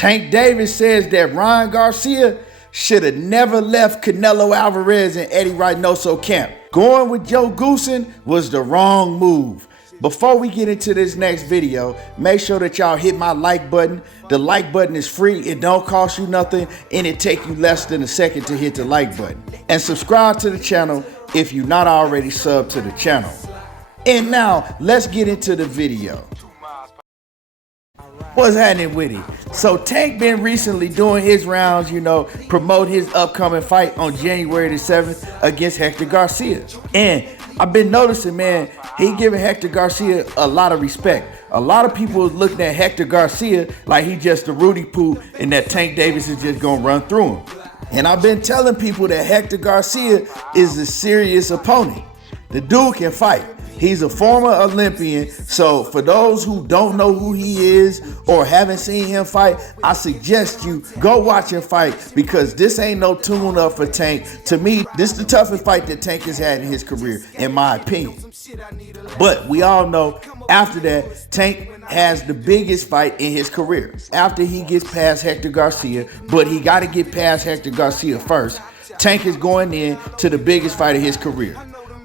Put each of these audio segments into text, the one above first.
Tank Davis says that Ryan Garcia should have never left Canelo Alvarez and Eddie Reynoso camp. Going with Joe Goossen was the wrong move. Before we get into this next video, make sure that y'all hit my like button. The like button is free, it don't cost you nothing, and it take you less than a second to hit the like button. And subscribe to the channel if you're not already subbed to the channel. And now, let's get into the video. What's happening with him? So Tank been recently doing his rounds, promote his upcoming fight on January the 7th against Hector Garcia. And I've been noticing, man, he giving Hector Garcia a lot of respect. A lot of people is looking at Hector Garcia like he just a Rudy Poo and that Tank Davis is just gonna run through him. And I've been telling people that Hector Garcia is a serious opponent. The dude can fight. He's a former Olympian, so for those who don't know who he is or haven't seen him fight, I suggest you go watch him fight because this ain't no tune-up for Tank. To me, this is the toughest fight that Tank has had in his career, in my opinion. But we all know after that, Tank has the biggest fight in his career. After he gets past Hector Garcia, but he got to get past Hector Garcia first, Tank is going in to the biggest fight of his career.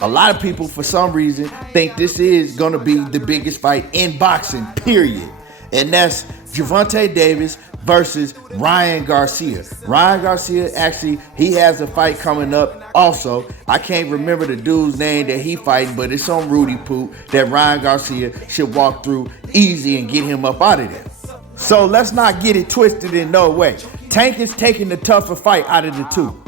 A lot of people, for some reason, think this is going to be the biggest fight in boxing, period. And that's Gervonta Davis versus Ryan Garcia. Ryan Garcia, actually, he has a fight coming up also. I can't remember the dude's name that he fighting, but it's on Rudy Poo that Ryan Garcia should walk through easy and get him up out of there. So let's not get it twisted in no way. Tank is taking the tougher fight out of the two.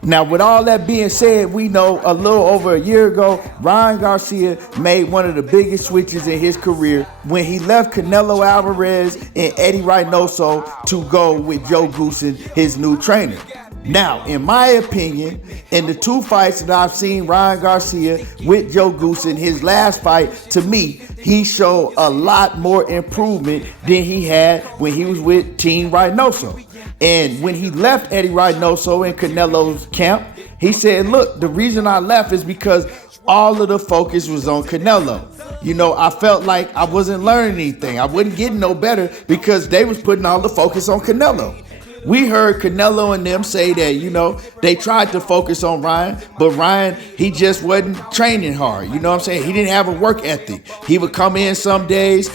Now, with all that being said, we know a little over a year ago, Ryan Garcia made one of the biggest switches in his career when he left Canelo Alvarez and Eddie Reynoso to go with Joe Goossen, his new trainer. Now, in my opinion, in the two fights that I've seen Ryan Garcia with Joe Goossen, his last fight, to me, he showed a lot more improvement than he had when he was with Team Reynoso. And when he left Eddie Reynoso in Canelo's camp, he said, look, the reason I left is because all of the focus was on Canelo. I felt like I wasn't learning anything. I wasn't getting no better because they was putting all the focus on Canelo. We heard Canelo and them say that, they tried to focus on Ryan, but Ryan, he just wasn't training hard. You know what I'm saying? He didn't have a work ethic. He would come in some days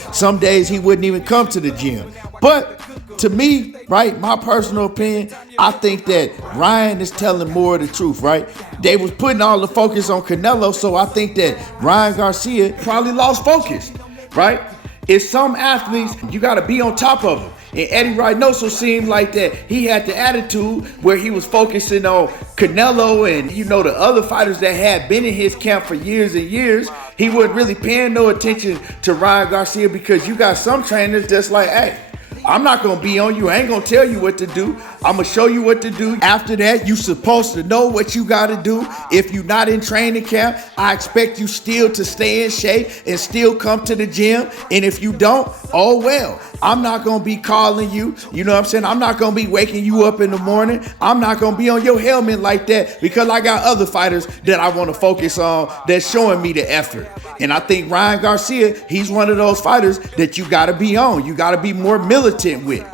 he wouldn't even come to the gym. But to me, right, my personal opinion, I think that Ryan is telling more of the truth, right? They was putting all the focus on Canelo, so I think that Ryan Garcia probably lost focus, right? It's some athletes, you got to be on top of them. And Eddie Reynoso seemed like that he had the attitude where he was focusing on Canelo and, the other fighters that had been in his camp for years and years. He wasn't really paying no attention to Ryan Garcia because you got some trainers that's like, hey, I'm not going to be on you. I ain't going to tell you what to do. I'm going to show you what to do. After that, you supposed to know what you got to do. If you're not in training camp, I expect you still to stay in shape and still come to the gym. And if you don't, oh well. I'm not going to be calling you. You know what I'm saying? I'm not going to be waking you up in the morning. I'm not going to be on your helmet like that because I got other fighters that I want to focus on that's showing me the effort. And I think Ryan Garcia, he's one of those fighters that you got to be on. You got to be more militant with.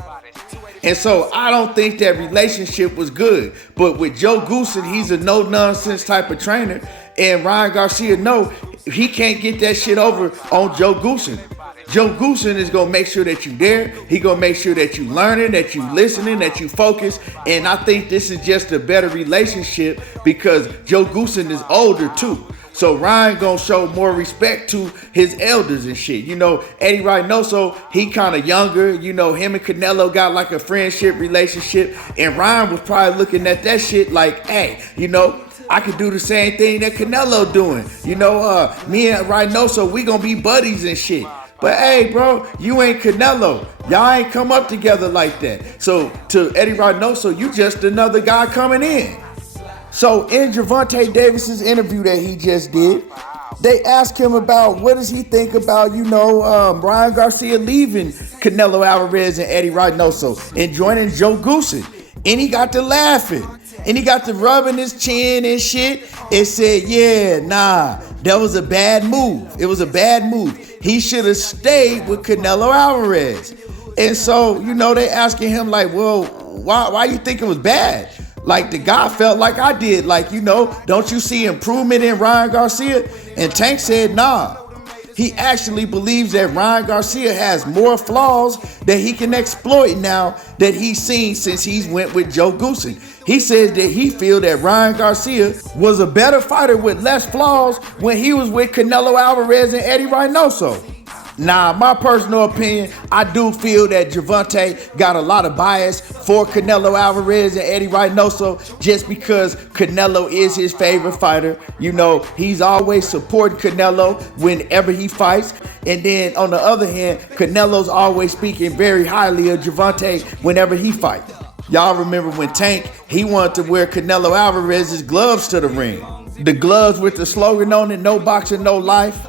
And so I don't think that relationship was good. But with Joe Goossen, he's a no-nonsense type of trainer. And Ryan Garcia, no, he can't get that shit over on Joe Goossen. Joe Goossen is going to make sure that you're there. He going to make sure that you learning, that you listening, that you focus. And I think this is just a better relationship because Joe Goossen is older too. So Ryan gonna show more respect to his elders and shit. Eddie Reynoso, he kind of younger. Him and Canelo got like a friendship relationship. And Ryan was probably looking at that shit like, hey, I could do the same thing that Canelo doing. Me and Reynoso, we gonna be buddies and shit. But hey, bro, you ain't Canelo. Y'all ain't come up together like that. So to Eddie Reynoso, you just another guy coming in. So in Gervonta Davis's interview that he just did, they asked him about what does he think about, Ryan Garcia leaving Canelo Alvarez and Eddie Reynoso and joining Joe Goossen. And he got to laughing. And he got to rubbing his chin and shit and said, yeah, nah, that was a bad move. It was a bad move. He should have stayed with Canelo Alvarez. And so, they asking him like, well, why you think it was bad? Like the guy felt like I did, like, don't you see improvement in Ryan Garcia? And Tank said, nah. He actually believes that Ryan Garcia has more flaws that he can exploit now that he's seen since he's went with Joe Goosen. He says that he feels that Ryan Garcia was a better fighter with less flaws when he was with Canelo Alvarez and Eddie Reynoso. Now, my personal opinion, I do feel that Gervonta got a lot of bias for Canelo Alvarez and Eddie Reynoso just because Canelo is his favorite fighter. He's always supporting Canelo whenever he fights. And then on the other hand, Canelo's always speaking very highly of Gervonta whenever he fights. Y'all remember when Tank, he wanted to wear Canelo Alvarez's gloves to the ring. The gloves with the slogan on it, no boxing, no life.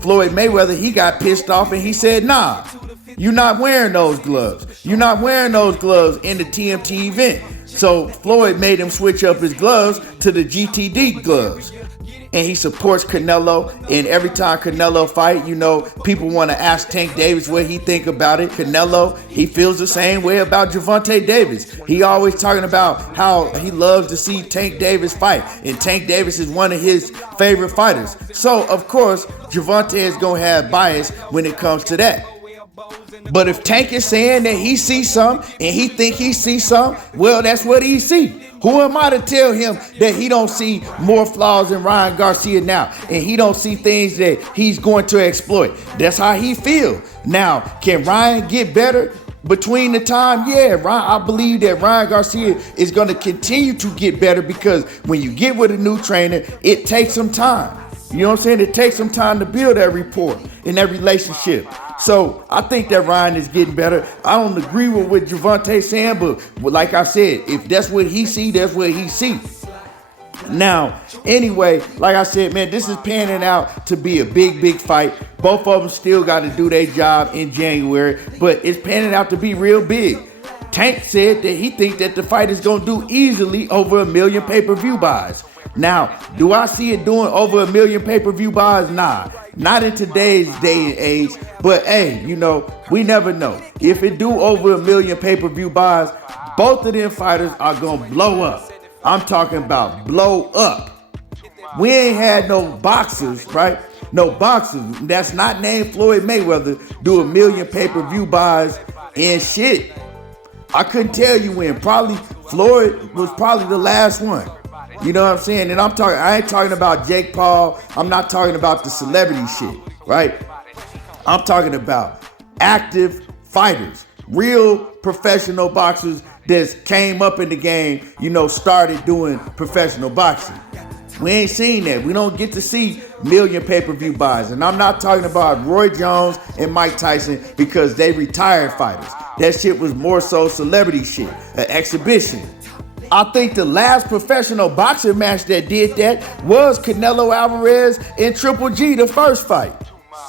Floyd Mayweather, he got pissed off and he said, nah, you're not wearing those gloves. You're not wearing those gloves in the TMT event. So Floyd made him switch up his gloves to the GTD gloves. And he supports Canelo. And every time Canelo fight, people want to ask Tank Davis what he think about it. Canelo, he feels the same way about Gervonta Davis. He always talking about how he loves to see Tank Davis fight. And Tank Davis is one of his favorite fighters. So, of course, Gervonta is going to have bias when it comes to that. But if Tank is saying that he sees something and he think he sees something, well, that's what he see. Who am I to tell him that he don't see more flaws in Ryan Garcia now and he don't see things that he's going to exploit? That's how he feel. Now, can Ryan get better between the time? Yeah, I believe that Ryan Garcia is going to continue to get better because when you get with a new trainer, it takes some time. You know what I'm saying? It takes some time to build that rapport in that relationship. So I think that Ryan is getting better. I don't agree with what Gervonta saying, but like I said, if that's what he see, that's what he see. Now, anyway, like I said, man, this is panning out to be a big fight. Both of them still got to do their job in January, but it's panning out to be real big. Tank said that he thinks that the fight is going to do easily over 1 million pay-per-view buys. Now, do I see it doing over 1 million pay-per-view buys? Nah, not in today's day and age. But hey, we never know. If it do over 1 million pay-per-view buys, both of them fighters are gonna blow up. I'm talking about blow up. We ain't had no boxers, right? No boxers that's not named Floyd Mayweather do 1 million pay-per-view buys and shit. I couldn't tell you when. Probably Floyd was probably the last one. You know what I'm saying? And I ain't talking about Jake Paul. I'm not talking about the celebrity shit, right? I'm talking about active fighters, real professional boxers that came up in the game, started doing professional boxing. We ain't seen that. We don't get to see 1 million pay-per-view buys. And I'm not talking about Roy Jones and Mike Tyson because they retired fighters. That shit was more so celebrity shit, an exhibition. I think the last professional boxing match that did that was Canelo Alvarez and Triple G, the first fight.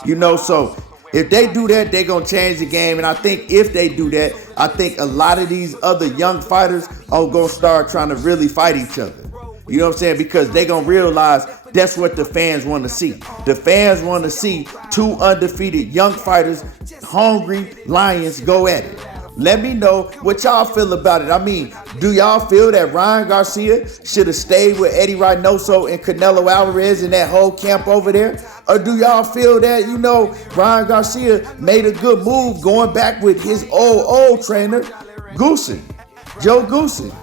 So if they do that, they're going to change the game. And I think if they do that, I think a lot of these other young fighters are going to start trying to really fight each other. You know what I'm saying? Because they're going to realize that's what the fans want to see. The fans want to see two undefeated young fighters, hungry lions, go at it. Let me know what y'all feel about it. I mean, do y'all feel that Ryan Garcia should have stayed with Eddie Reynoso and Canelo Alvarez in that whole camp over there? Or do y'all feel that, Ryan Garcia made a good move going back with his old trainer, Goosen? Joe Goosen.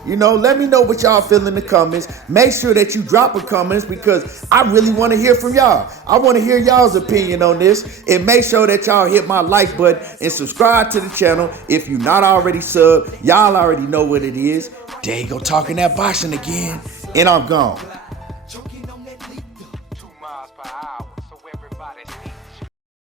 Let me know what y'all feel in the comments. Make sure that you drop a comment because I really want to hear from y'all. I want to hear y'all's opinion on this. And make sure that y'all hit my like button and subscribe to the channel if you're not already subbed. Y'all already know what it is. There you go, talking that boxing again. And I'm gone.